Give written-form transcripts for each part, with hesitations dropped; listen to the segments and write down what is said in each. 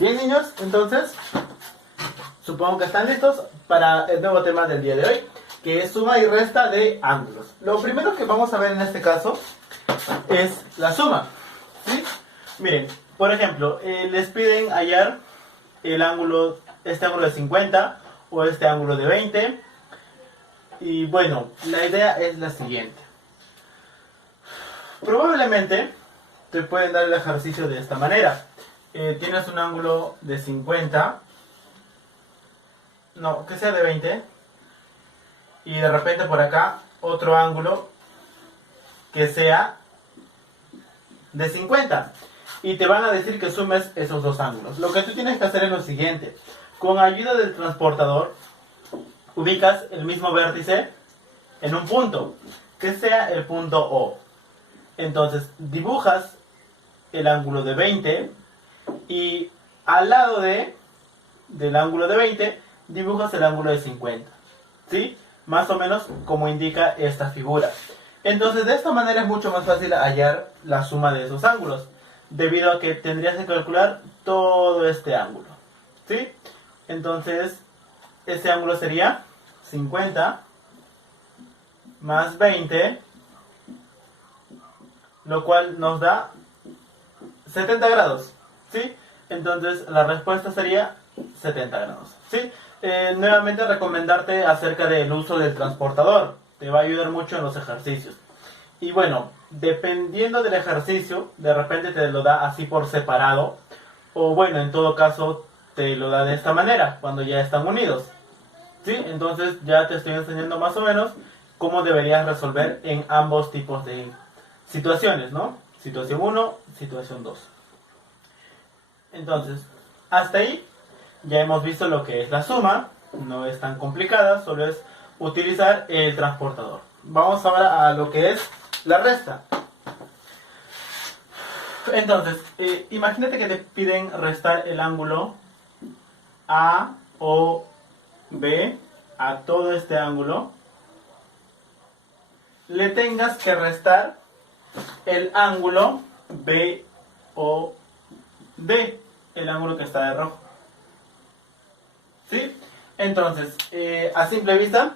Bien, niños, entonces supongo que están listos para el nuevo tema del día de hoy, que es suma y resta de ángulos. Lo primero que vamos a ver en este caso es la suma, ¿sí? Miren, por ejemplo, les piden hallar el ángulo, este ángulo de 50 o este ángulo de 20. Y bueno, la idea es la siguiente. Probablemente te pueden dar el ejercicio de esta manera. Tienes un ángulo de 50, no, que sea de 20, y de repente por acá otro ángulo que sea de 50, y te van a decir que sumes esos dos ángulos. Lo que tú tienes que hacer es lo siguiente: con ayuda del transportador ubicas el mismo vértice en un punto, que sea el punto O. Entonces dibujas el ángulo de 20 y al lado del ángulo de 20 dibujas el ángulo de 50, ¿sí? Más o menos como indica esta figura. Entonces de esta manera es mucho más fácil hallar la suma de esos ángulos, debido a que tendrías que calcular todo este ángulo, ¿sí? Entonces este ángulo sería 50 más 20, lo cual nos da 70 grados, ¿sí? Entonces la respuesta sería 70 grados, ¿sí? Nuevamente recomendarte acerca del uso del transportador, te va a ayudar mucho en los ejercicios. Y bueno, dependiendo del ejercicio, de repente te lo da así por separado, o bueno, en todo caso te lo da de esta manera, cuando ya están unidos, ¿sí? Entonces ya te estoy enseñando más o menos cómo deberías resolver en ambos tipos de situaciones, ¿no? Situación 1, situación 2. Entonces, hasta ahí ya hemos visto lo que es la suma. No es tan complicada, solo es utilizar el transportador. Vamos ahora a lo que es la resta. Entonces, imagínate que te piden restar el ángulo AOB a todo este ángulo. Le tengas que restar el ángulo BOD, el ángulo que está de rojo, ¿sí? Entonces, a simple vista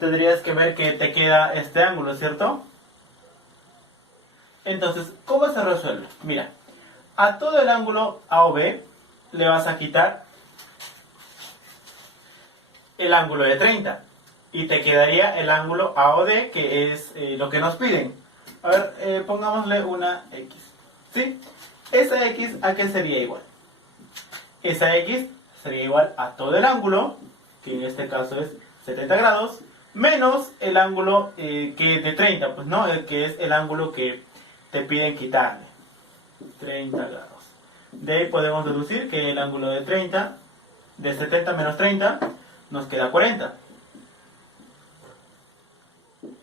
tendrías que ver que te queda este ángulo, ¿cierto? Entonces, ¿cómo se resuelve? Mira, a todo el ángulo AOB le vas a quitar el ángulo de 30 y te quedaría el ángulo AOD, que es lo que nos piden. A ver, pongámosle una X, ¿sí? Esa X, ¿a qué sería igual? Esa X sería igual a todo el ángulo, que en este caso es 70 grados, menos el ángulo que de 30, pues no, que es el ángulo que te piden quitarle, 30 grados. De ahí podemos deducir que el ángulo de 30, de 70 menos 30, nos queda 40.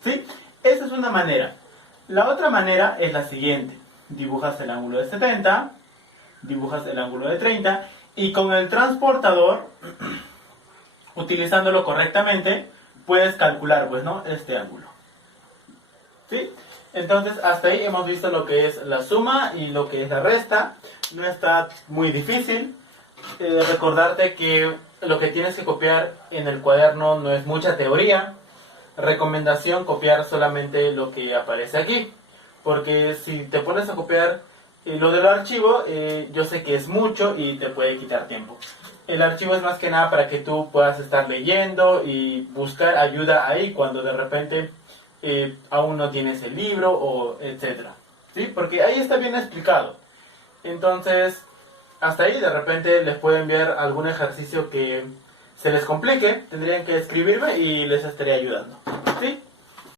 ¿Sí? Esa es una manera. La otra manera es la siguiente: dibujas el ángulo de 70, dibujas el ángulo de 30, y con el transportador, utilizándolo correctamente, puedes calcular, pues, ¿no?, este ángulo, ¿sí? Entonces hasta ahí hemos visto lo que es la suma y lo que es la resta. No está muy difícil. Recordarte que lo que tienes que copiar en el cuaderno no es mucha teoría. Recomendación: copiar solamente lo que aparece aquí, porque si te pones a copiar lo del archivo, yo sé que es mucho y te puede quitar tiempo. El archivo es más que nada para que tú puedas estar leyendo y buscar ayuda ahí cuando de repente aún no tienes el libro, o etcétera, ¿sí? Porque ahí está bien explicado. Entonces, hasta ahí de repente les puedo enviar algún ejercicio que se les complique, tendrían que escribirme y les estaré ayudando, ¿sí?